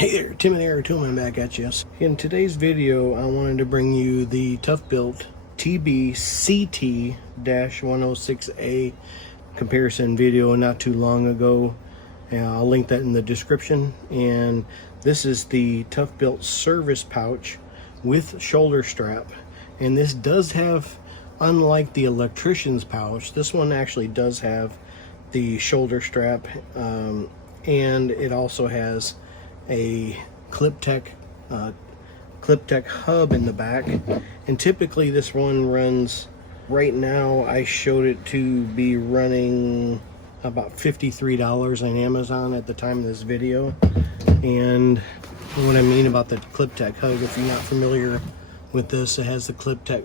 Hey there, Tim and Eric Tillman back at you. In today's video, I wanted to bring you the Toughbuilt TB-CT-106a comparison video not too long ago. I'll link that in the description. And this is the Toughbuilt service pouch with shoulder strap. And this does have, unlike the electrician's pouch, this one actually does have the shoulder strap, and it also has a ClipTech hub in the back. And typically this one runs, right now I showed it to be running about $53 on Amazon at the time of this video. And what I mean about the ClipTech hub, if you're not familiar with this, it has the ClipTech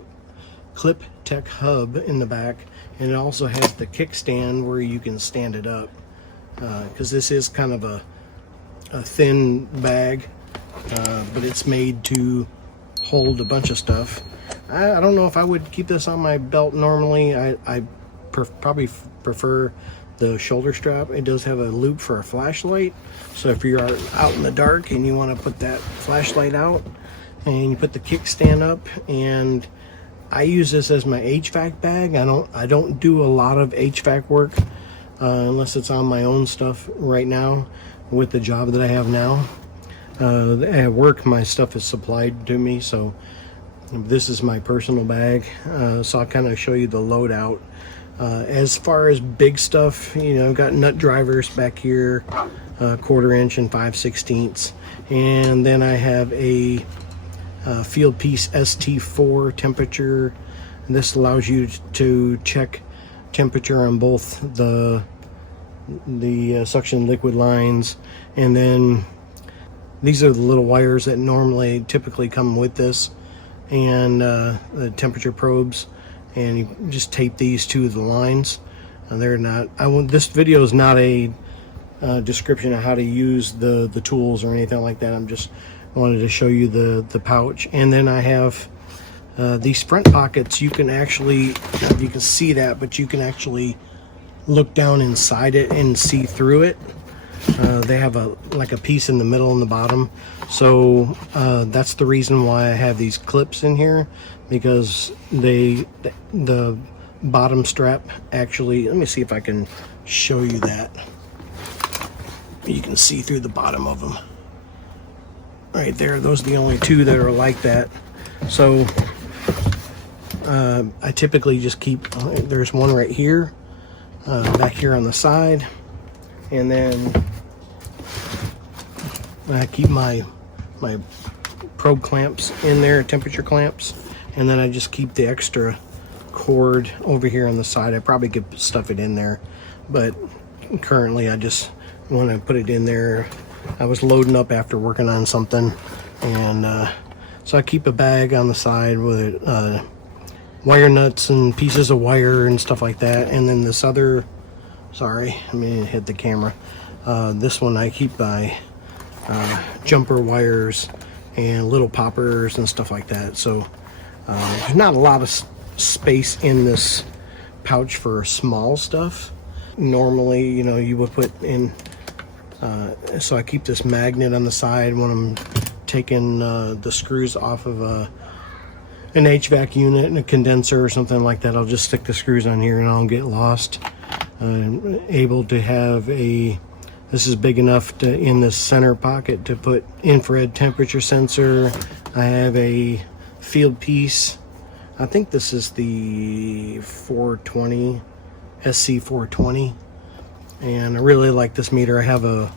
hub in the back, and it also has the kickstand where you can stand it up, because this is kind of a thin bag, but it's made to hold a bunch of stuff. I don't know if I would keep this on my belt normally. I probably prefer the shoulder strap. It does have a loop for a flashlight, so if you're out in the dark and you want to put that flashlight out, and you put the kickstand up. And I use this as my HVAC bag. I don't do a lot of HVAC work unless it's on my own stuff right now with the job that I have now. At work, my stuff is supplied to me, so this is my personal bag. So I'll kind of show you the loadout. As far as big stuff, you know, I've got nut drivers back here, 1/4 inch and 5/16, and then I have a field piece ST4 temperature. And this allows you to check temperature on both the suction liquid lines, and then these are the little wires that typically come with this, and the temperature probes, and you just tape these to the lines. And they're not, this video is not a description of how to use the tools or anything like that. I'm just wanted to show you the pouch. And then I have these front pockets. You can actually, I don't know if you can see that, but you can actually look down inside it and see through it. They have like a piece in the middle and the bottom, so that's the reason why I have these clips in here, because the bottom strap actually, let me see if I can show you that. You can see through the bottom of them right there. Those are the only two that are like that. So I typically just keep, there's one right here, back here on the side, and then I keep my probe clamps in there, temperature clamps, and then I just keep the extra cord over here on the side. I probably could stuff it in there, but currently I just want to put it in there. I was loading up after working on something, and so I keep a bag on the side with wire nuts and pieces of wire and stuff like that. And then this other, sorry, I mean, it hit the camera. This one I keep my jumper wires and little poppers and stuff like that. So there's not a lot of space in this pouch for small stuff. Normally, you know, you would put in, so I keep this magnet on the side when I'm taking the screws off of an HVAC unit and a condenser or something like that. I'll just stick the screws on here and I'll get lost. Able to have this is big enough to, in the center pocket, to put infrared temperature sensor. I have a field piece. I think this is the 420 SC420, and I really like this meter. I have a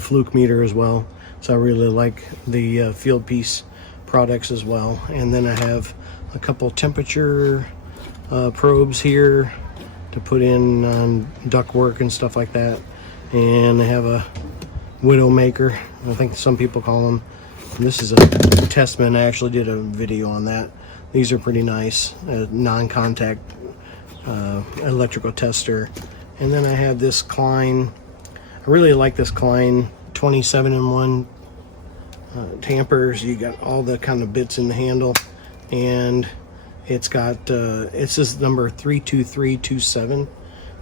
fluke meter as well, so I really like the field piece products as well. And then I have a couple temperature probes here to put in on ductwork and stuff like that. And I have a Widowmaker, I think some people call them. And this is a Testman. I actually did a video on that. These are pretty nice, non-contact electrical tester. And then I have this Klein. I really like this Klein 27-in-1 tampers. You got all the kind of bits in the handle, and it's got it says number 32327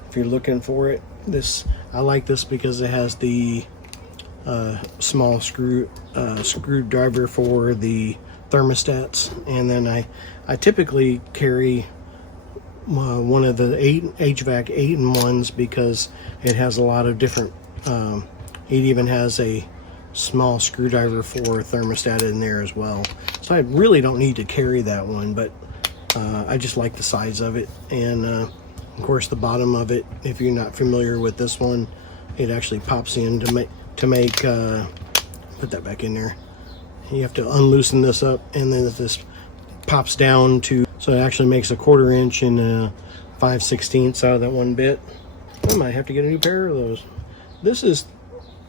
if you're looking for it. I like this because it has the small screwdriver for the thermostats, and then I typically carry one of the HVAC 8-in-1s because it has a lot of different. It even has a small screwdriver for thermostat in there as well. So I really don't need to carry that one, but I just like the size of it. And of course the bottom of it, if you're not familiar with this one, it actually pops in to make put that back in there. You have to unloosen this up, and then this pops down to, so it actually makes a 1/4 inch and 5/16 out of that one bit. I might have to get a new pair of those. This is,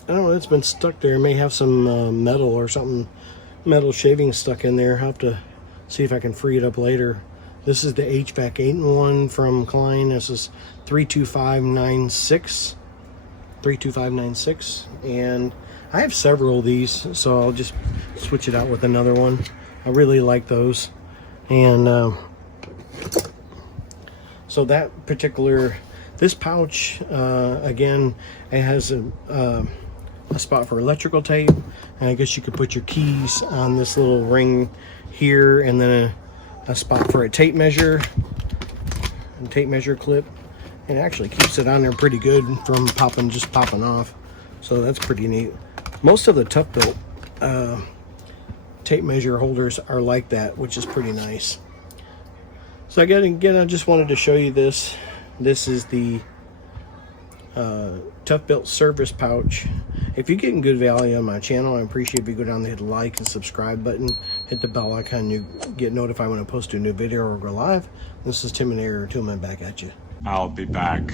I don't know, it's been stuck there. It may have some metal or something, metal shaving stuck in there. I'll have to see if I can free it up later. This is the HVAC 8-in-1 from Klein. This is 32596. 32596, and I have several of these, so I'll just switch it out with another one. I really like those. And so that particular, this pouch, again, it has a spot for electrical tape, and I guess you could put your keys on this little ring here, and then a spot for a tape measure clip. It actually keeps it on there pretty good from just popping off, so that's pretty neat. Most of the Toughbuilt tape measure holders are like that, which is pretty nice. So again, I just wanted to show you this. This is the Toughbuilt service pouch. If you're getting good value on my channel, I appreciate if you go down there, hit the like and subscribe button, hit the bell icon, you get notified when I post a new video or go live. This is Tim and Air Toolman back at you. I'll be back.